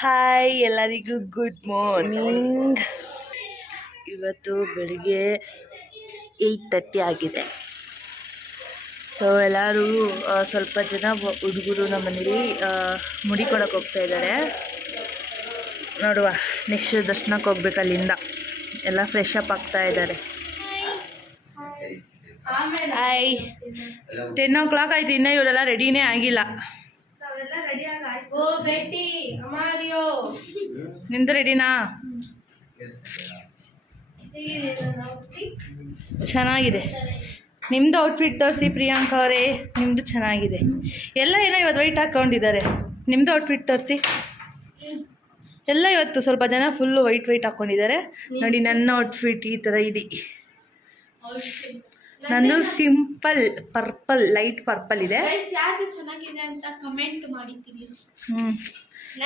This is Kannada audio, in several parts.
ಹಾಯ್ ಎಲ್ಲರಿಗೂ ಗುಡ್ ಮಾರ್ನಿಂಗ್ ಇವತ್ತು ಬೆಳಿಗ್ಗೆ ಏಯ್ಟ್ ತರ್ಟಿ ಆಗಿದೆ. ಸೊ ಎಲ್ಲರೂ ಸ್ವಲ್ಪ ಜನ ಹುಡುಗರು ನಮ್ಮ ಮನೇಲಿ ಮುಡಿಕೊಳಕ್ಕೆ ಮುಡಿ ಕೊಡೋಕೆ ಹೋಗ್ತಾ ಇದ್ದಾರೆ ನೋಡುವ ನೆಕ್ಸ್ಟ್ ದರ್ಶನಕ್ಕೆ ಹೋಗ್ಬೇಕು ಅಲ್ಲಿಂದ. ಎಲ್ಲ ಫ್ರೆಶ್ ಅಪ್ ಆಗ್ತಾ ಇದ್ದಾರೆ ಹಾಯ್ ಟೆನ್ ಓ ಕ್ಲಾಕ್ ಆಯ್ತು ಇನ್ನೂ ಇವರೆಲ್ಲ ರೆಡಿನೇ ಆಗಿಲ್ಲ. ಓ ಬೇಟಿ ಅಮಾರಿಯೋ. ನಿಂದು ರೆಡಿನಾ ಚೆನ್ನಾಗಿದೆ. ನಿಮ್ಮದು ಔಟ್ಫಿಟ್ ತೋರಿಸಿ ಪ್ರಿಯಾಂಕ ಅವರೇ ನಿಮ್ಮದು ಚೆನ್ನಾಗಿದೆ. ಎಲ್ಲ ಏನೋ ಇವತ್ತು ವೈಟ್ ಹಾಕ್ಕೊಂಡಿದ್ದಾರೆ. ನಿಮ್ಮದು ಔಟ್ಫಿಟ್ ತೋರಿಸಿ. ಎಲ್ಲ ಇವತ್ತು ಸ್ವಲ್ಪ ಜನ ಫುಲ್ಲು ವೈಟ್ ವೈಟ್ ಹಾಕೊಂಡಿದ್ದಾರೆ ನೋಡಿ ನನ್ನ ಔಟ್ಫಿಟ್ ಈ ಥರ ಇದೆ. ನಂದು ಸಿಂಪಲ್ ಪರ್ಪಲ್ ಲೈಟ್ ಪರ್ಪಲ್ ಇದೆ. ಗೈಸ್ ಯಾವ್ದು ಚೆನ್ನಾಗಿದೆ ಅಂತ ಕಮೆಂಟ್ ಮಾಡಿ ತಿಳಿಸಿ ಹ್ಞೂ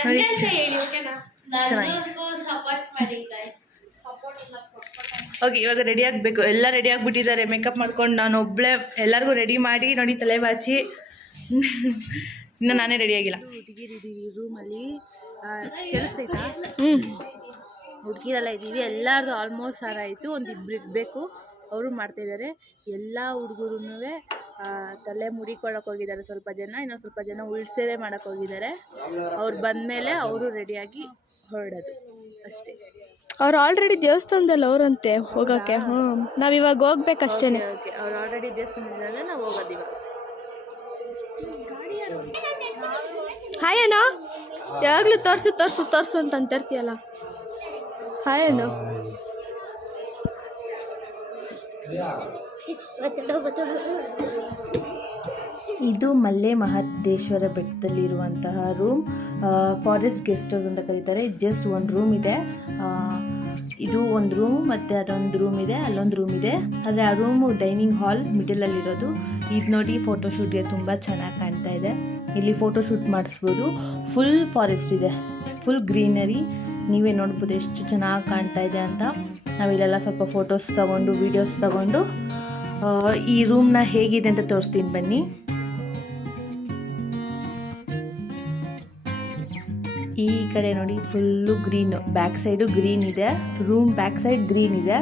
ಹೇಳಿ ಓಕೆನಾ. ಸಪೋರ್ಟ್ ಮಾಡಿ ಓಕೆ ಇವಾಗ ರೆಡಿ ಆಗಬೇಕು. ಎಲ್ಲ ರೆಡಿ ಆಗಿಬಿಟ್ಟಿದ್ದಾರೆ. ಮೇಕಪ್ ಮಾಡ್ಕೊಂಡು ನಾನು ಒಬ್ಬಳೇ ಎಲ್ಲರಿಗೂ ರೆಡಿ ಮಾಡಿ ನೋಡಿ ತಲೆ ಬಾಚಿ. ಇನ್ನು ನಾನೇ ರೆಡಿ ಆಗಿಲ್ಲ. ಹುಡುಗಿರಿದ್ದೀವಿ ರೂಮಲ್ಲಿ ಕೇಳಿಸ್ತೈತಾ ಹ್ಞೂ ಹುಡುಗಿರೆಲ್ಲ ಇದ್ದೀವಿ. ಎಲ್ಲರದು ಆಲ್ಮೋಸ್ಟ್ ಸಾರ ಆಯಿತು ಒಂದು ಇಬ್ಬರು ಇರಬೇಕು. ಅವರು ಮಾಡ್ತಾಯಿದ್ದಾರೆ ಎಲ್ಲ ಹುಡುಗರೂ ತಲೆ ಮುರಿಕೊಳ್ಳೋಕೆ ಹೋಗಿದ್ದಾರೆ. ಸ್ವಲ್ಪ ಜನ ಇನ್ನೊಂದು ಸ್ವಲ್ಪ ಜನ ಉಳ್ಸೇವೆ ಮಾಡೋಕೆ ಹೋಗಿದ್ದಾರೆ. ಅವ್ರು ಬಂದಮೇಲೆ ಅವರು ರೆಡಿಯಾಗಿ ಹೊರಡೋದು. ಅಷ್ಟೇ. ಅವ್ರು ಆಲ್ರೆಡಿ ದೇವಸ್ಥಾನದಲ್ಲಿ ಅವರಂತೆ ಹೋಗೋಕ್ಕೆ. ಹ್ಞೂ ನಾವು ಇವಾಗ ಹೋಗ್ಬೇಕಷ್ಟೇನೆ. ಓಕೆ ಅವ್ರು ಆಲ್ರೆಡಿ ದೇವಸ್ಥಾನದಿಂದ ನಾವು ಹೋಗೋದಿವ ಹಾಯ್ ಅಣ್ಣ. ಯಾವಾಗಲೂ ತೋರಿಸು ತೋರಿಸು ತೋರಿಸು ಅಂತ ಅಂತಿರ್ತೀಯಲ್ಲ. ಹಾಯ್ ಅಣ್ಣ. ಇದು ಮಲ್ಲೆ ಮಹದೇಶ್ವರ ಬೆಟ್ಟದಲ್ಲಿರುವಂತಹ ರೂಮ್ ಫಾರೆಸ್ಟ್ ಗೆಸ್ಟ್ ಹೌಸ್ ಅಂತ ಕರೀತಾರೆ. ಜಸ್ಟ್ ಒಂದು ರೂಮ್ ಇದೆ. ಇದು ಒಂದು ರೂಮ್ ಮತ್ತು ಅದೊಂದು ರೂಮ್ ಇದೆ, ಅಲ್ಲೊಂದು ರೂಮ್ ಇದೆ. ಆದರೆ ಆ ರೂಮು ಡೈನಿಂಗ್ ಹಾಲ್ ಮಿಡಲಲ್ಲಿರೋದು ಇದು ನೋಡಿ ಫೋಟೋಶೂಟ್ಗೆ ತುಂಬ ಚೆನ್ನಾಗಿ ಕಾಣ್ತಾ ಇದೆ. ಇಲ್ಲಿ ಫೋಟೋಶೂಟ್ ಮಾಡಿಸ್ಬೋದು. ಫುಲ್ ಫಾರೆಸ್ಟ್ ಇದೆ. ಫುಲ್ ಗ್ರೀನರಿ ನೀವೇ ನೋಡ್ಬೋದು ಎಷ್ಟು ಚೆನ್ನಾಗಿ ಕಾಣ್ತಾ ಇದೆ ಅಂತ. ನಾವಿಲ್ಲೆಲ್ಲ ಸ್ವಲ್ಪ ಫೋಟೋಸ್ ತಗೊಂಡು ವೀಡಿಯೋಸ್ ತಗೊಂಡು ಈ ರೂಮ್ನ ಹೇಗಿದೆ ಅಂತ ತೋರಿಸ್ತೀನಿ ಬನ್ನಿ. ಈ ಕಡೆ ನೋಡಿ full green back side green ಇದೆ. ರೂಮ್ ಬ್ಯಾಕ್ ಸೈಡ್ ಗ್ರೀನ್ ಇದೆ.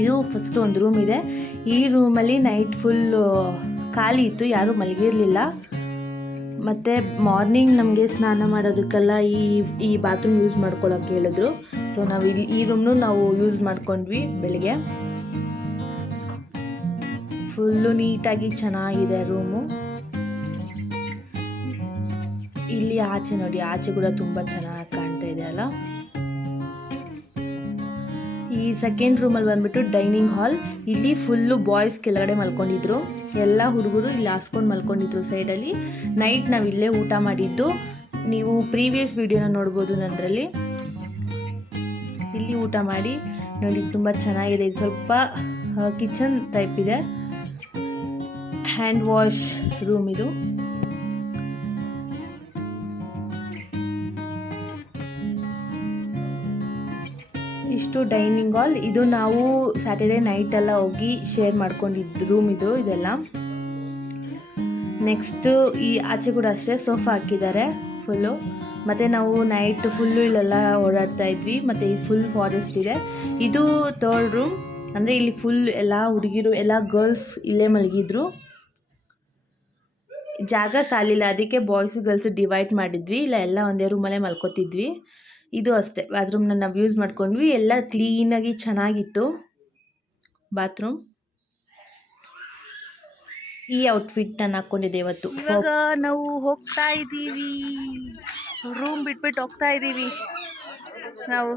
ಇದು ಫಸ್ಟ್ ಒಂದು ರೂಮ್ ಇದೆ. ಈ ರೂಮಲ್ಲಿ ನೈಟ್ ಫುಲ್ಲು ಖಾಲಿ ಇತ್ತು, ಯಾರೂ ಮಲಗಿರಲಿಲ್ಲ. ಮತ್ತು ಮಾರ್ನಿಂಗ್ ನಮಗೆ ಸ್ನಾನ ಮಾಡೋದಕ್ಕೆಲ್ಲ ಈ ಈ ಬಾತ್ರೂಮ್ ಯೂಸ್ ಮಾಡ್ಕೊಳ್ಳೋಕೆ ಹೇಳಿದ್ರು. ಸೊ ನಾವು ಇಲ್ಲಿ ಈ ರೂಮ್ನು ನಾವು ಯೂಸ್ ಮಾಡ್ಕೊಂಡ್ವಿ ಬೆಳಿಗ್ಗೆ. ಫುಲ್ಲು ನೀಟಾಗಿ ಚೆನ್ನಾಗಿದೆ ರೂಮು ಇಲ್ಲಿ ಆಚೆ ನೋಡಿ, ಆಚೆ ಕೂಡ ತುಂಬ ಚೆನ್ನಾಗಿ ಕಾಣ್ತಾ ಇದೆ ಅಲ್ಲ? ಈ ಸೆಕೆಂಡ್ ರೂಮಲ್ಲಿ ಬಂದ್ಬಿಟ್ಟು ಡೈನಿಂಗ್ ಹಾಲ್ ಇಲ್ಲಿ ಫುಲ್ಲು ಬಾಯ್ಸ್ ಕೆಳಗಡೆ ಮಲ್ಕೊಂಡಿದ್ರು. ಎಲ್ಲ ಹುಡುಗರು ಇಲ್ಲಿ ಹಾಸ್ಕೊಂಡು ಮಲ್ಕೊಂಡಿದ್ರು ಸೈಡಲ್ಲಿ ನೈಟ್ ನಾವು ಇಲ್ಲೇ ಊಟ ಮಾಡಿದ್ದು. ನೀವು ಪ್ರೀವಿಯಸ್ ವಿಡಿಯೋನ ನೋಡ್ಬೋದು ನಂದರಲ್ಲಿ ಊಟ ಮಾಡಿ. ನೋಡಿ, ತುಂಬ ಚೆನ್ನಾಗಿದೆ. ಸ್ವಲ್ಪ ಕಿಚನ್ ಟೈಪ್ ಇದೆ. ಹ್ಯಾಂಡ್ ವಾಶ್ ರೂಮ್ ಇದು. ಇಷ್ಟು ಡೈನಿಂಗ್ ಹಾಲ್ ಇದು ನಾವು ಸ್ಯಾಟರ್ಡೆ ನೈಟ್ ಎಲ್ಲ ಹೋಗಿ ಶೇರ್ ಮಾಡ್ಕೊಂಡಿದ್ದು ರೂಮ್ ಇದು, ಇದೆಲ್ಲ. ನೆಕ್ಸ್ಟು ಈ ಆಚೆ ಕೂಡ ಅಷ್ಟೇ ಸೋಫಾ ಹಾಕಿದ್ದಾರೆ ಫುಲ್ಲು ಮತ್ತು ನಾವು ನೈಟ್ ಫುಲ್ಲು ಇಲ್ಲೆಲ್ಲ ಓಡಾಡ್ತಾ ಇದ್ವಿ, ಮತ್ತು ಈ ಫುಲ್ ಫಾರೆಸ್ಟ್ ಇದೆ. ಇದು ಥರ್ಡ್ ರೂಮ್ ಅಂದರೆ ಇಲ್ಲಿ ಫುಲ್ ಎಲ್ಲ ಹುಡುಗಿರು, ಎಲ್ಲ ಗರ್ಲ್ಸ್ ಇಲ್ಲೇ ಮಲಗಿದ್ರು. ಜಾಗ ಸಾಲಿಲ್ಲ ಅದಕ್ಕೆ ಬಾಯ್ಸು ಗರ್ಲ್ಸ್ ಡಿವೈಡ್ ಮಾಡಿದ್ವಿ. ಇಲ್ಲ, ಎಲ್ಲ ಒಂದೇ ರೂಮಲ್ಲೇ ಮಲ್ಕೋತಿದ್ವಿ. ಇದು ಅಷ್ಟೇ ಬಾತ್ರೂಮ್ನ ನಾವು ಯೂಸ್ ಮಾಡ್ಕೊಂಡ್ವಿ. ಎಲ್ಲ ಕ್ಲೀನಾಗಿ ಚೆನ್ನಾಗಿತ್ತು. ಬಾತ್ರೂಮ್ ಈ ಔಟ್ಫಿಟ್ ನಾನು ಹಾಕ್ಕೊಂಡಿದ್ದೆ ಇವತ್ತು. ಇವಾಗ ನಾವು ಹೋಗ್ತಾ ಇದ್ದೀವಿ. ರೂಮ್ ಬಿಟ್ಬಿಟ್ಟು ಹೋಗ್ತಾ ಇದ್ದೀವಿ. ನಾವು,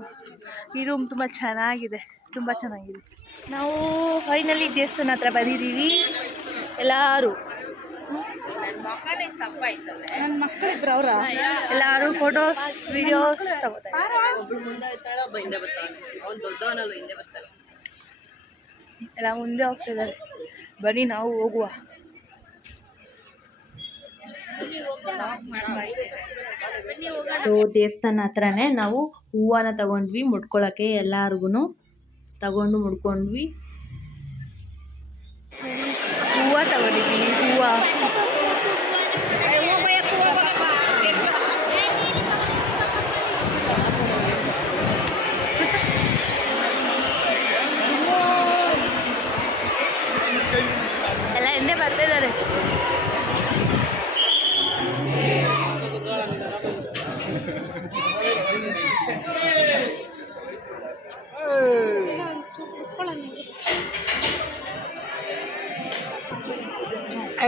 ಈ ರೂಮ್ ತುಂಬ ಚೆನ್ನಾಗಿದೆ ತುಂಬ ಚೆನ್ನಾಗಿದೆ. ನಾವು ಫೈನಲಿ ದೇವಸ್ಥಾನ ಹತ್ರ ಬಂದಿದ್ದೀವಿ. ಎಲ್ಲರೂ. ನನ್ನ ಮಕ್ಕಳು ಅವರ? ಎಲ್ಲರೂ ಫೋಟೋಸ್ ವಿಡಿಯೋಸ್ ತಗೋತಾರೆ. ಎಲ್ಲ ಮುಂದೆ ಹೋಗ್ತಿದ್ದಾರೆ ಬನ್ನಿ, ನಾವು ಹೋಗುವ. ಸೊ ದೇವಸ್ಥಾನ ಹತ್ರನೇ ನಾವು ಹೂವನ್ನ ತಗೊಂಡ್ವಿ ಮುಡ್ಕೊಳಕ್ಕೆ ಎಲ್ಲಾರ್ಗು ತಗೊಂಡು ಮುಡ್ಕೊಂಡ್ವಿ ಹೂವ ತಗೊಂಡಿದ್ದೀನಿ ಹೂವು.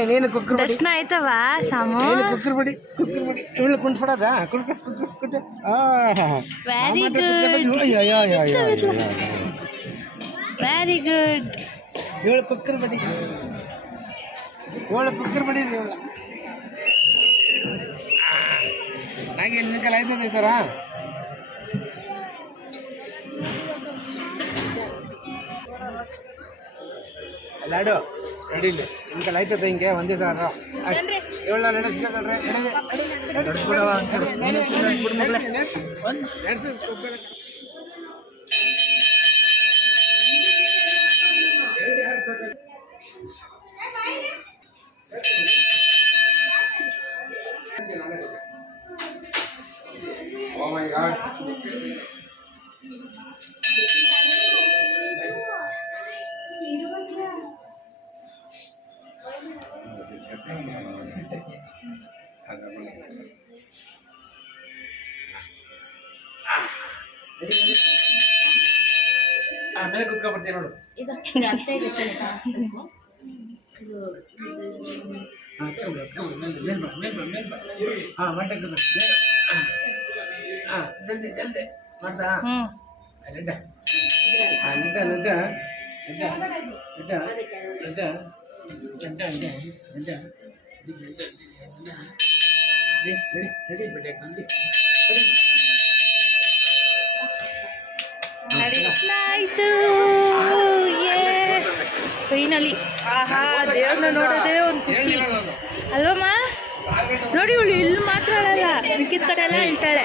ನೀನು ಕುಕ್ಕರ್ ಬಡಿ ದರ್ಶನ ಆಯ್ತವ ಸಾಮು? ನೀನು ಕುಕ್ಕರ್ ಬಡಿ ಕುಕ್ಕರ್ ಬಡಿ ಇವಳು ಕುಂಟ್ಬಿಡೋದ ಕುಡ್ಕ ಕುಡ್ಕ ಕುಡ್ಕ Very ವೆರಿ ಗುಡ್ ಇವಳು ಕುಕ್ಕರ್ ಬಡಿ ಇವಳು ಕುಕ್ಕರ್ ಬಡಿ ಇವಳ. ಹಾಗೆ ನಿನ್ನ ಕೈಲಿ ಆಯ್ತದ ಈ ಥರ ಲಾಡು ನಡೀಲಿ ನಿನ್ನ ಕೈಲಿ ಆಯ್ತದ ಹಿಂಗೆ ಒಂದೇ ಸಾರ ಇವಳ ನಡೆಸ್ಬೇಕಲ್ರಿ ನಡೆಸ್ಬಿಡವ ನಡೆಸು Oh my god. ಆಮೇಲೆ ಕುತ್ಕೊಬಿಡ್ತೀನಿ ನೋಡು ಇದು ಅರ್ಥ ಇದೆ ಸ್ವಲ್ಪ ಇದು ಹಾಂ ತಗೊಂಡು ತಗೊಂಡು ಮೇಲ್ ಮೇಲ್ ಬಾ ಮೇಲ್ ಬಾ ಮೇಲ್ ಬಾ ಹಾಂ ಮಂಟೆ ಕೂತು ಹಾಂ ಜಲ್ದಿ ಜಲ್ದಿ ಮಾಡ್ದಾ ಹ್ಮ್ ನೆಡ್ಡ ಹಾಂ ನೆಡ್ಡ ನೆಡ್ಡ ನೆಡ್ಡ ನೆಡ್ಡ ನೆಡ್ಡ ನೆಡ್ಡ ನೆಡ್ಡ ನೆಡ್ಡ ನಡಿ ನಡಿ ಬಿಡ್ಡೆ ಬಂದು ದರ್ಶನ ಏ ಫೈನಲಿ ಆಹಾ ದೇವ್ರನ್ನ ನೋಡೋದೇ ಒಂದು ಖುಷಿ. ಅಲ್ವಮ್ಮ ನೋಡಿ ಇವಳು ಇಲ್ಲಿ ಮಾತ್ರ ಅಳಲ್ಲ ಮಿಕ್ಕಿದ ಕಡೆ ಎಲ್ಲ ಹೇಳ್ತಾಳೆ.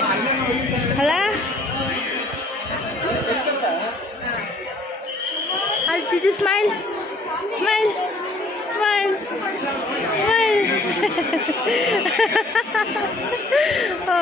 ಅಲ್ಲ? ಅದು ಸ್ಮೈಲ್ ಸ್ಮೈಲ್ ಸ್ಮೈಲ್ ಸ್ಮೈಲ್ ಓ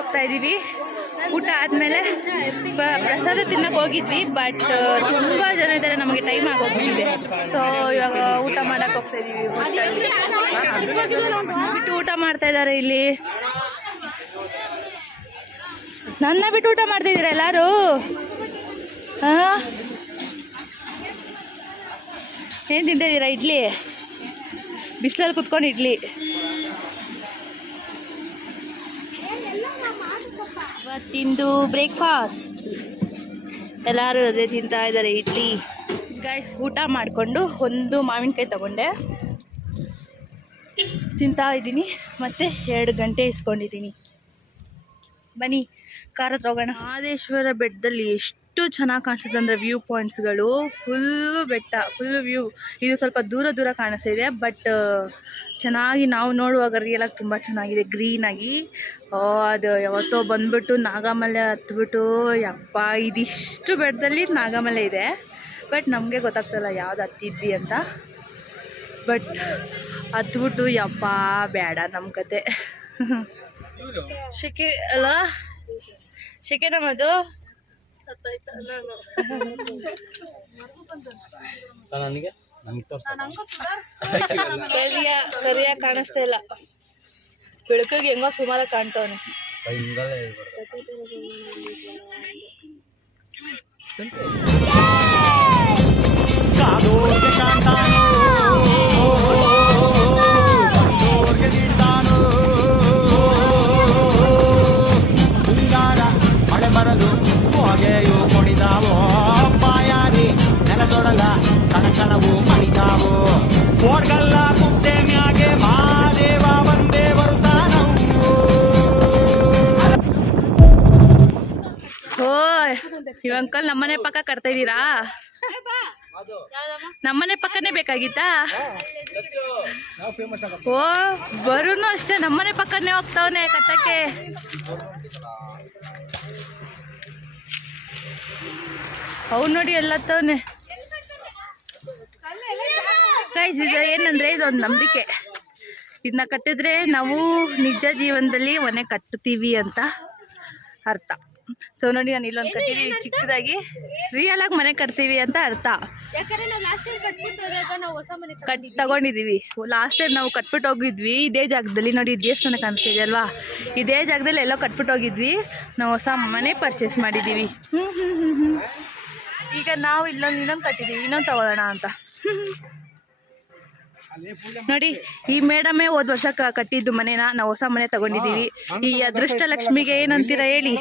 ಹೋಗ್ತಾ ಇದ್ದೀವಿ ಊಟ ಆದಮೇಲೆ ಪ್ರಸಾದ ತಿನ್ನಕ್ಕೆ ಹೋಗಿದ್ವಿ ಬಟ್ ತುಂಬ ಜನ ಇದ್ದಾರೆ, ನಮಗೆ ಟೈಮ್ ಆಗೋಗಿದೆ ಸೊ ಇವಾಗ ಊಟ ಮಾಡಕ್ಕೆ ಹೋಗ್ತಾ ಇದ್ದೀವಿ ಬಿಟ್ಟು ಊಟ ಮಾಡ್ತಾ ಇದ್ದಾರೆ ಇಲ್ಲಿ. ನನ್ನ ಬಿಟ್ಟು ಊಟ ಮಾಡ್ತಿದ್ದೀರ ಎಲ್ಲರೂ? ಹಾಂ? ಏನು ತಿಂತಿದ್ದೀರಾ ಇಡ್ಲಿ? ಬಿಸಿಲಲ್ಲಿ ಕುತ್ಕೊಂಡು ಇಡ್ಲಿ. ಇವತ್ತಿಂದು ಬ್ರೇಕ್ಫಾಸ್ಟ್. ಎಲ್ಲರೂ ಅದೇ ತಿಂತಾ ಇದ್ದಾರೆ, ಇಡ್ಲಿ. ಗೈಸ್ ಊಟ ಮಾಡಿಕೊಂಡು ಒಂದು ಮಾವಿನಕಾಯಿ ತಗೊಂಡೆ. ತಿಂತಾ ಇದ್ದೀನಿ, ಮತ್ತು ಎರಡು ಗಂಟೆ ಇಸ್ಕೊಂಡಿದ್ದೀನಿ. ಬನ್ನಿ ಕಾರ ತಗೋಣ. ಮಹದೇಶ್ವರ ಬೆಟ್ಟದಲ್ಲಿ ಎಷ್ಟು ಚೆನ್ನಾಗಿ ಕಾಣಿಸುತ್ತೆ ಅಂದರೆ ವ್ಯೂ ಪಾಯಿಂಟ್ಸ್ಗಳು ಫುಲ್ಲು ಬೆಟ್ಟ ಫುಲ್ ವ್ಯೂ ಇದು ಸ್ವಲ್ಪ ದೂರ ದೂರ ಕಾಣಿಸ್ತಾ ಇದೆ ಬಟ್ ಚೆನ್ನಾಗಿ ನಾವು ನೋಡುವಾಗ ರಿಯಲ್ ಆಗಿ ತುಂಬ ಚೆನ್ನಾಗಿದೆ ಗ್ರೀನಾಗಿ ಅದು ಯಾವತ್ತೋ ಬಂದ್ಬಿಟ್ಟು ನಾಗಮಲೆ ಹತ್ಬಿಟ್ಟು ಯಪ್ಪ ಇದಿಷ್ಟು ಬೆಟ್ಟದಲ್ಲಿ ನಾಗಮಲೆ ಇದೆ. ಬಟ್ ನಮಗೆ ಗೊತ್ತಾಗ್ತಲ್ಲ ಯಾವ್ದು ಹತ್ತಿದ್ವಿ ಅಂತ. ಬಟ್ ಹತ್ಬಿಟ್ಟು ಯಪ್ಪ ಬೇಡ ನಮ್ಮ ಕತೆ. ಶೆಕೆ ಅಲ್ಲ ಶೆಕೆ ನಮ್ಮದು? ನನಗೆ ನನಗೆ ಕರಿಯ ಕಾಣಿಸ್ತಾ ಇಲ್ಲ. ಬೆಳಕಿಗೆ ಹೆಂಗೋ ಸುಮಾರ ಕಾಣ್ತವನೆ. ಹಿಂಗಲ್ಲ ಹೇಳ್ಬಾರ್ದು ಇವ ಅಂಕಲ್ ನಮ್ಮನೆ ಪಕ್ಕ ಕಟ್ತಾ ಇದ್ದೀರಾ? ನಮ್ಮನೆ ಪಕ್ಕನೇ ಬೇಕಾಗಿತ್ತಾ? ಓ, ಬರೂನು ಅಷ್ಟೇ, ನಮ್ಮನೆ ಪಕ್ಕನೇ ಹೋಗ್ತಾವನೆ ಕಟ್ಟಕ್ಕೆ. ಅವ್ ನೋಡಿ ಎಲ್ಲತ್ತವನೆ. ಇದು ಏನಂದ್ರೆ, ಇದೊಂದು ನಂಬಿಕೆ. ಇದನ್ನ ಕಟ್ಟಿದ್ರೆ ನಾವು ನಿಜ ಜೀವನದಲ್ಲಿ ಮನೆ ಕಟ್ಟುತ್ತೀವಿ ಅಂತ ಅರ್ಥ. ಸೊ ನೋಡಿ ನಾನು ಇಲ್ಲೊಂದು ಕಟ್ಟಿದ್ದೀವಿ ಚಿಕ್ಕದಾಗಿ ರಿಯಲ್ ಆಗಿ ಮನೆ ಕಟ್ತೀವಿ ಅಂತ ಅರ್ಥ. ಕಟ್ ತಗೊಂಡಿದ್ದೀವಿ ಲಾಸ್ಟ್ ಟೈಮ್ ನಾವು ಕಟ್ಬಿಟ್ಟು ಹೋಗಿದ್ವಿ. ಇದೇ ಜಾಗದಲ್ಲಿ ನೋಡಿ ದೇವಸ್ಥಾನ ಕಾಣಿಸ್ತಿದೆ ಅಲ್ವಾ? ಇದೇ ಜಾಗದಲ್ಲಿ ಎಲ್ಲೋ ಕಟ್ಬಿಟ್ಟು ಹೋಗಿದ್ವಿ. ನಾವು ಹೊಸ ಮನೆ ಪರ್ಚೇಸ್ ಮಾಡಿದ್ದೀವಿ ಈಗ ನಾವು ಇಲ್ಲೊಂದು ಇನ್ನೊಂದು ಕಟ್ಟಿದ್ದೀವಿ ಇನ್ನೊಂದು ತಗೊಳ್ಳೋಣ ಅಂತ. ನೋಡಿ ಈ ಮೇಡಮೇ ಹೋದ್ ವರ್ಷ ಕ- ಕಟ್ಟಿದ್ದು ಮನೆನ ನಾವು ಹೊಸ ಮನೆ ತಗೊಂಡಿದ್ದೀವಿ. ಈ ಅದೃಷ್ಟ ಲಕ್ಷ್ಮಿಗೆ ಏನಂತೀರಾ ಹೇಳಿ.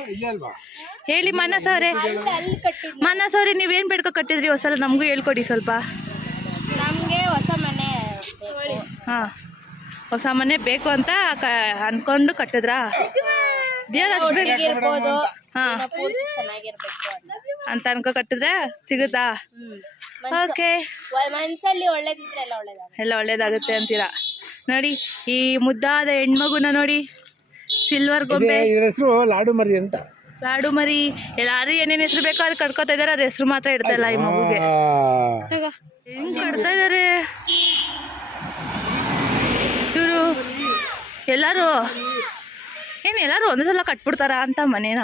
ಹೇಳಿ ಮನಸ್ ಅವರೇ. ಮನಸ್ ಅವರೇ ನೀವೇನ್ ಬೇಡ್ಕೊ ಕಟ್ಟಿದ್ರಿ? ಹೊಸ ನಮಗೂ ಹೇಳ್ಕೊಡಿ ಸ್ವಲ್ಪ. ನಮಗೆ ಹೊಸ ಮನೆ ಹಾಂ. ಹೊಸ ಮನೆ ಬೇಕು ಅಂತ ಕ ಅನ್ಕೊಂಡು ಕಟ್ಟಿದ್ರಾ? ದೇವ್ರ ಅಷ್ಟು ಹಾಂ. ಚೆನ್ನಾಗಿರ್ಬೇಕು ಅಂತ. ಅನ್ಕೋ ಕಟ್ಟಿದ್ರೆ ಸಿಗುತ್ತಾ? ಓಕೆ. ಮನ್ಸಲ್ಲಿ ಒಳ್ಳೇದಿದ್ರೆ ಎಲ್ಲ ಒಳ್ಳೇದಾಗ ಎಲ್ಲ ಒಳ್ಳೇದಾಗುತ್ತೆ ಅಂತೀರಾ? ನೋಡಿ ಈ ಮುದ್ದಾದ ಹೆಣ್ಮಗುನ ನೋಡಿ. ಸಿಲ್ವರ್ ಗೊಂಬೆ. ಇದ್ರ ಹೆಸರು ಲಾಡು ಮರಿ ಅಂತ. ಲಾಡು ಮರಿ ಎಲ್ಲಾರು ಏನೇನ್ ಹೆಸರು ಬೇಕೋ ಅದು ಕಟ್ಕೋತಾ ಇದಾರೆ ಅದ್ರ ಹೆಸರು ಮಾತ್ರ ಇಡ್ತಾ ಇಲ್ಲ ಈ ಮಗುಗೆ. ಹೆಂಗ್ ಕಟ್ತಾ ಇದಾರೆ? ಇವರು ಎಲ್ಲರೂ ಏನು ಎಲ್ಲರೂ ಒಂದೇ ಸಲ ಕಟ್ಬಿಡ್ತಾರ ಅಂತ ಮನೇನ?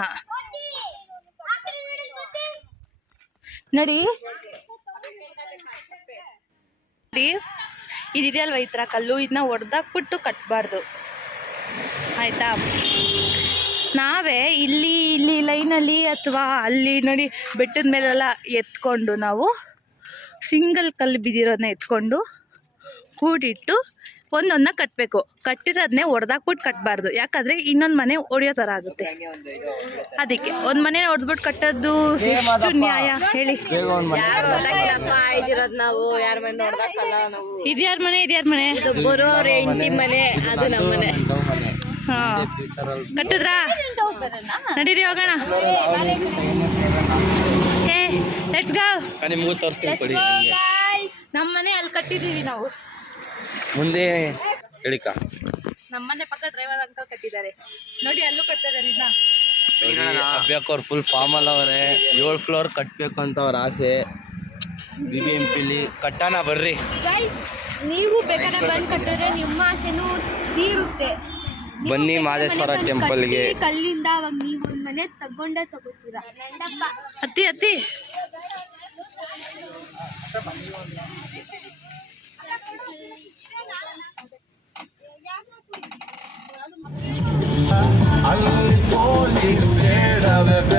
ನಡಿ. ನೋಡಿ. ಇದಿದೆಯಲ್ವ ಈ ಥರ ಕಲ್ಲು? ಇದನ್ನ ಒಡೆದಾಕ್ಬಿಟ್ಟು ಕಟ್ಟಬಾರ್ದು ಆಯಿತಾ? ನಾವೇ ಇಲ್ಲಿ ಇಲ್ಲಿ ಲೈನಲ್ಲಿ ಅಥವಾ ಅಲ್ಲಿ ನೋಡಿ ಬೆಟ್ಟದ ಮೇಲೆಲ್ಲ ಎತ್ಕೊಂಡು ನಾವು ಸಿಂಗಲ್ ಕಲ್ಲು ಬಿದ್ದಿರೋದನ್ನ ಎತ್ಕೊಂಡು ಕೂಡಿಟ್ಟು ಒಂದೊಂದನ್ನ ಕಟ್ಟಬೇಕು ಕಟ್ಟಿರೋದನ್ನೇ ಒಡ್ದಾಕ್ಬಿಟ್ಟು ಕಟ್ಟಬಾರ್ದು ಯಾಕಂದರೆ ಇನ್ನೊಂದು ಮನೆ ಒಡೆಯೋ ಥರ ಆಗುತ್ತೆ. ಅದಕ್ಕೆ ಒಂದು ಮನೆ ಹೊಡೆದ್ಬಿಟ್ಟು ಕಟ್ಟೋದು ಎಷ್ಟು ನ್ಯಾಯ. ಹೇಳಿ. ಇದಿರೋದು ನಾವು. ಯಾರ ಮನೆ ನೋಡ್ದಕ್ಕಲ್ಲ ನಾವು? ಇದ್ಯಾರ ಮನೆ? ಇದ್ಯಾರ ಮನೆ? ಬರೋರ್ ಹೆಂಡತಿ ಮನೆ. ಅದು ನಮ್ಮ ಮನೆ. ಹಾಂ. ಕಟ್ಟಿದ್ರಾ? ನಡೀರಿ ಹೋಗೋಣ. ಲೆಟ್ಸ್ ಗೋ ನಿಮಗೂ ತೋರಿಸ್ತೀನಿ ನಮ್ಮ ಮನೆ ಅಲ್ಲಿ ಕಟ್ಟಿದ್ದೀವಿ ನಾವು. ಮುಂದೆ ಹೇಳಿಕ. ನಮ್ಮನೆ ಪಕ್ಕ ಡ್ರೈವರ್ ಅಂತ ಕಟ್ಟಿದ್ದಾರೆ. ನೋಡಿ ಅಲ್ಲೂ ಕಟ್ಟಿದ್ದಾರೆ ಇನ್ನ. ಅಭ್ಯಕ್ ಅವ್ರು ಫುಲ್ ಫಾರ್ಮಲ್ ಅವರೇ. ಏಳು ಫ್ಲೋರ್ ಕಟ್ಟಬೇಕು ಅಂತ ಅವ್ರ ಆಸೆ. ಬಿ ಬಿ ಎಂ ಪಿಲಿ ಕಟ್ಟೋಣ ಬರ್ರಿ. ನೀವು ಬೇಕಾದ್ರೆ ಬಂದು ಕಟ್ಟಿದ್ರೆ ನಿಮ್ಮ ಆಸೆನೂ ತೀರುತ್ತೆ. ಬನ್ನಿ ಮಾದೇಶ್ವರ ಟೆಂಪಲ್ಗೆ. ಕಲ್ಲಿಂದ ಅವಾಗ ನೀವು ಒಂದು ಮನೆ ತಗೊಂಡೇ ತಗೋತೀರಾ. I will always scared of a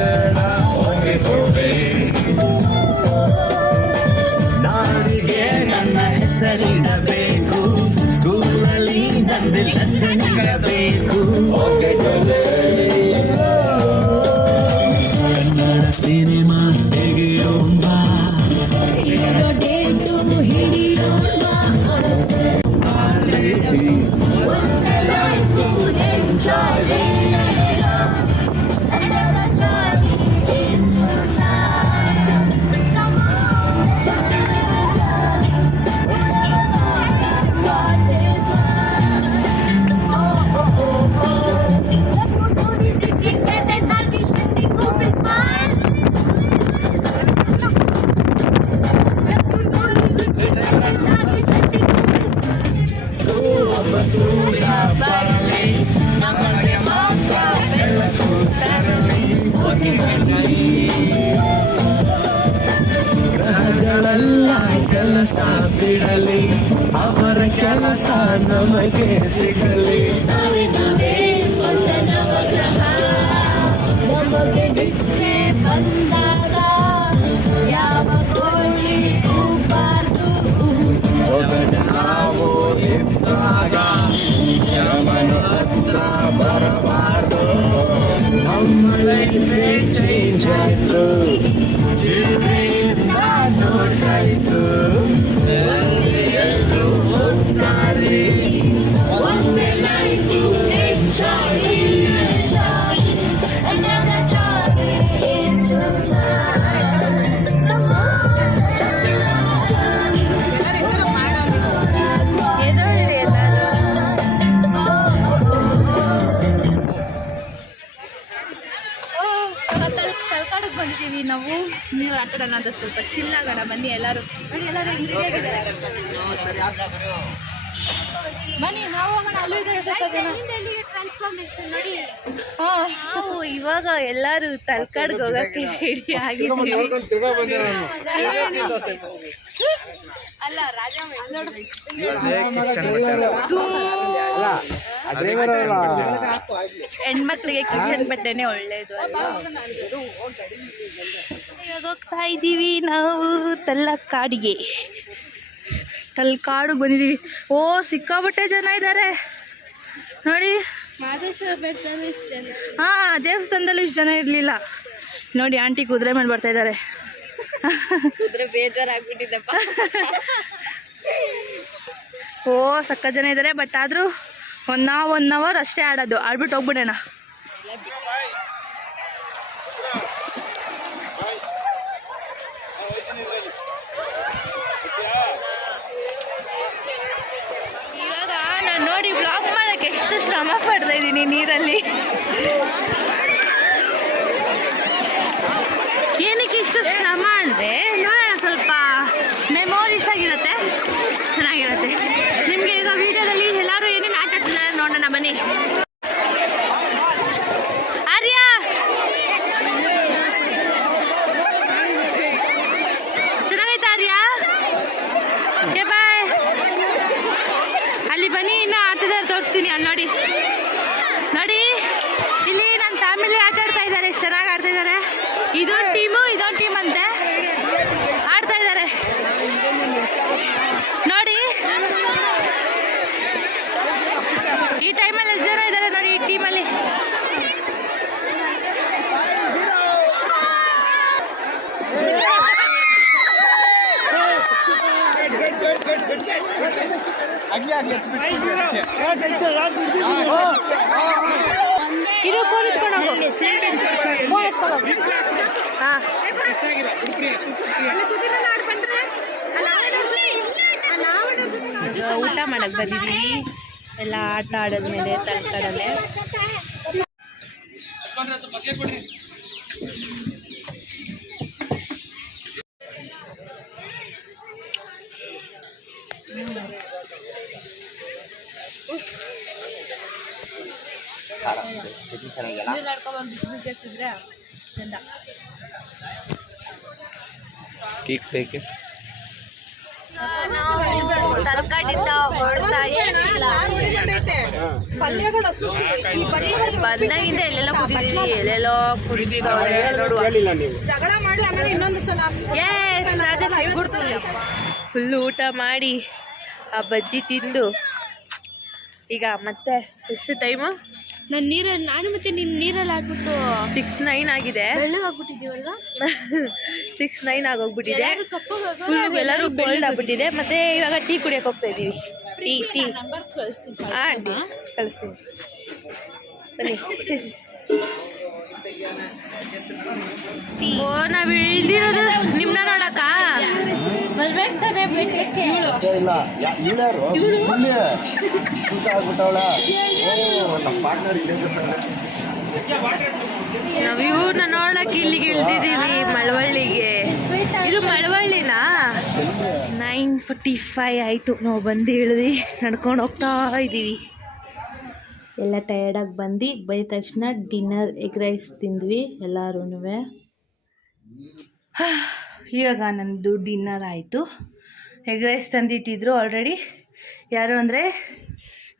ಸಿಗಲಿ. ನಾವು ಇದ್ದಾಗ ಯಮನು ಹತ್ರ ಬರಬಾರ್ದು. ನಮ್ಮ ಲೈಫೇ ಚೇಂಜ್ ಆಯ್ತು. ಸ್ವಲ್ಪ ಚಿಲ್ಲಾಗೋಣ ಆಗೋಣ ಬನ್ನಿ ಎಲ್ಲರೂ. ನೋಡಿ ಎಲ್ಲರೂ ಬನ್ನಿ ನಾವು ಹೋಗೋಣ ಅಲ್ಲೂ ಇದೆ ಸ್ವಲ್ಪ ಜನ. ಇಲ್ಲಿಂದ ಟ್ರಾನ್ಸ್ಫಾರ್ಮೇಶನ್ ನೋಡಿ. ನಾವು ಇವಾಗ ಎಲ್ಲರೂ ತಲ್ಕಾಡ್ಗೆ ಹೋಗಕ್ಕೆ ರೆಡಿ ಆಗಿದ್ದೀವಿ. ಅಲ್ಲ ರಾಜ ನೋಡಿ. ಹೆಣ್ಮಕ್ಳಿಗೆ ಕಿಚನ್ ಬಟ್ಟೆನೆ ಒಳ್ಳೇದು ಹೋಗ್ತಾ ಇದ್ದೀವಿ ನಾವು. ತಲ್ಲಕ್ಕಾಡಿಗೆ. ತಲ್ಕಾಡು ಬಂದಿದ್ದೀವಿ. ಓ ಸಿಕ್ಕಾಪಟ್ಟೆ ಜನ ಇದ್ದಾರೆ. ನೋಡಿ. ಹಾಂ ದೇವಸ್ಥಾನದಲ್ಲೂ ಇಷ್ಟು ಜನ ಇರಲಿಲ್ಲ. ನೋಡಿ ಆಂಟಿ ಕುದುರೆ ಮೇಲೆ ಬರ್ತಾ ಇದ್ದಾರೆ. ಕುದುರೆ ಬೇಜಾರಾಗ್ಬಿಟ್ಟಿದ್ದಪ್ಪ ಓ ಸಕ್ಕ ಜನ ಇದ್ದಾರೆ ಬಟ್ ಆದರೂ ಒನ್ ಅವರ್ ಒನ್ ಅವರ್ ಅಷ್ಟೇ ಆಡೋದು. ಆಡ್ಬಿಟ್ಟು ಹೋಗ್ಬಿಡೋಣ ಇವಾಗ ನಾನು ನೋಡಿ ಬ್ಲಾಗ್ ಮಾಡೋಕ್ಕೆ ಎಷ್ಟು ಶ್ರಮ ಪಡ್ತಾ ನೀರಲ್ಲಿ. ಏನಕ್ಕೆ ಇಷ್ಟು ಶ್ರಮ ಅಂದರೆ, ನೋಡೋಣ ಸ್ವಲ್ಪ ಮೆಮೊರೀಸ್ ಆಗಿರುತ್ತೆ. ಚೆನ್ನಾಗಿರುತ್ತೆ. ನಿಮಗೆ ಈಗ ವಿಡಿಯೋದಲ್ಲಿ ಎಲ್ಲರೂ ಏನೇನು ಆಟ ಆಡ್ತಿದ್ದಾರೆ ನೋಡೋಣ, ಬನ್ನಿ. ಆರ್ಯ! ಚೆನ್ನಾಗೈತಾ ಆರ್ಯ? ಬಾಯ್ ಅಲ್ಲಿ ಬನ್ನಿ, ಇನ್ನೂ ಆಟದಾರ ತೋರಿಸ್ತೀನಿ, ಅಲ್ಲಿ ನೋಡಿ ಇಲ್ಲಿ ನನ್ನ ಫ್ಯಾಮಿಲಿ ಆಟ ಆಡ್ತಾ ಇದ್ದಾರೆ ಎಷ್ಟು ಚೆನ್ನಾಗಿ ಆಡ್ತಾ ಇದ್ದಾರೆ ಇದೊಂದು ಟೀಮು ಇದೊಂದು ಟೀಮ್ ಅಂತೆ ಆಡ್ತಾ ಇದ್ದಾರೆ ನೋಡಿ ಈ ಟೈಮಲ್ಲಿ ಎಷ್ಟು ಜನ ಇದ್ದಾರೆ ನೋಡಿ ಈ ಟೀಮಲ್ಲಿ ಇದು ಫೋನ್ ಫೋನ್ ಹಾಂ ಊಟ ಮಾಡಕ್ ಬಂದಿದ್ದೀವಿ ಎಲ್ಲ ಆಟ ಆಡೋದ್ಮೇಲೆ ತಲ್ಕಡಲ್ಲೇ ಕೇಕ್ ಬೇಕೆ? ತಲಕಾಡಿಂದ ಹೊರಡ್ತಾ ಬಂದಾಗಿಂದ ಎಲ್ಲೆಲ್ಲ ಸಿಗ್ಬಿಡ್ತು ಫುಲ್ಲು ಊಟ ಮಾಡಿ ಆ ಬಜ್ಜಿ ತಿಂದು. ಈಗ ಮತ್ತೆ ಎಷ್ಟು ಟೈಮು ನಾನು ನೀರಲ್ಲಿ ನಾನು ಮತ್ತೆ ನಿನ್ನ ನೀರಲ್ಲಿ ಹಾಕ್ಬಿಟ್ಟು ಸಿಕ್ಸ್ ನೈನ್ ಆಗಿದೆ. ಬೆಳ್ಳಗಾಗ್ಬಿಟ್ಟಿದ್ದೀವಲ್ವಾ ಸಿಕ್ಸ್ ನೈನ್ ಆಗೋಗ್ಬಿಟ್ಟಿದೆ ಫುಲ್ ಎಲ್ಲರೂ ಬೋಲ್ಡ್ ಆಗ್ಬಿಟ್ಟಿದೆ. ಮತ್ತೆ ಇವಾಗ ಟೀ ಕುಡಿಯಕ್ಕೆ ಹೋಗ್ತಾ ಇದೀವಿ. ಟೀ ಟೀ ಹಾಂ ಆಂಟಿ ಕಳಿಸ್ತೀನಿ. ಬನ್ನಿ. ಓ ನಾವು ಇಳ್ದಿರೋದು ಬೆಟ್ಟಕ್ಕೆ ಇಲ್ಲ. ಇವ್ಳ್ಯಾರು? ಇಲ್ಲಿ ಊಟ ಆಗ್ಬಿಟ್ಟವಳ. ಓ ನಮ್ಮ ಪಾರ್ಟ್ನರ್ ಇದೆ ನಾವ್ ಇವ್ರನ್ನ ನೋಡಕ್ ಇಲ್ಲಿಗೆ ಇಳ್ದಿದ್ದೀವಿ ಮಳವಳ್ಳಿಗೆ. ಇದು ಮಳವಳ್ಳಿನಾ? ನೈನ್ ಫಾರ್ಟಿ ಫೈವ್ ಆಯಿತು. ನಾವು ಬಂದು ಇಳಿದು ನಡ್ಕೊಂಡು ಹೋಗ್ತಾ ಇದ್ದೀವಿ ಎಲ್ಲ ಟಯರ್ಡಾಗಿ ಬಂದು ಬೈದ ತಕ್ಷಣ ಡಿನ್ನರ್ ಎಗ್ ರೈಸ್ ತಿಂದ್ವಿ ಎಲ್ಲರೂ ಇವಾಗ ನಂದು ಡಿನ್ನರ್ ಆಯಿತು. ಎಗ್ ರೈಸ್ ತಂದಿಟ್ಟಿದ್ರು ಆಲ್ರೆಡಿ ಯಾರು ಅಂದರೆ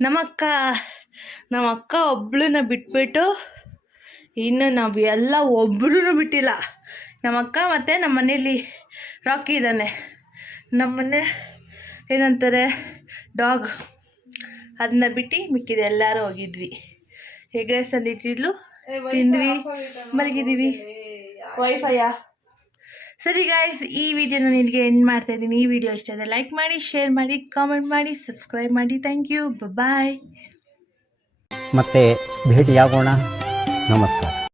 ನಮ್ಮಕ್ಕ ನಮ್ಮ ಅಕ್ಕ ಒಬ್ಳನ್ನ ಬಿಟ್ಬಿಟ್ಟು ಇನ್ನು ನಾವು ಎಲ್ಲ ಒಬ್ಬರೂ ಬಿಟ್ಟಿಲ್ಲ. ನಮ್ಮಕ್ಕ ಮತ್ತು ನಮ್ಮ ಮನೇಲಿ ರಾಕಿ ಇದ್ದಾನೆ. ನಮ್ಮನೆ ಏನಂತಾರೆ ಡಾಗ್ ಅದನ್ನ ಬಿಟ್ಟು ಮಿಕ್ಕಿದೆ ಎಲ್ಲರೂ ಹೋಗಿದ್ವಿ. ಎಗ್ ರೈಸ್ ತಂದಿಟ್ಟಿದ್ಲು ತಿಂದ್ವಿ ಮಲಗಿದ್ದೀವಿ. ವೈಫೈಯಾ ಸರಿ ಗಾಯ್ಸ್ ಈ ವಿಡಿಯೋನ ನಿನಗೆ ಎಂಡ್ ಮಾಡ್ತಾ ಇದ್ದೀನಿ. ಈ ವಿಡಿಯೋ ಇಷ್ಟ ಆದರೆ ಲೈಕ್ ಮಾಡಿ ಶೇರ್ ಮಾಡಿ ಕಾಮೆಂಟ್ ಮಾಡಿ ಸಬ್ಸ್ಕ್ರೈಬ್ ಮಾಡಿ. ಥ್ಯಾಂಕ್ ಯು ಬಾಯ್ ಮತ್ತೆ ಭೇಟಿಯಾಗೋಣ. ನಮಸ್ಕಾರ.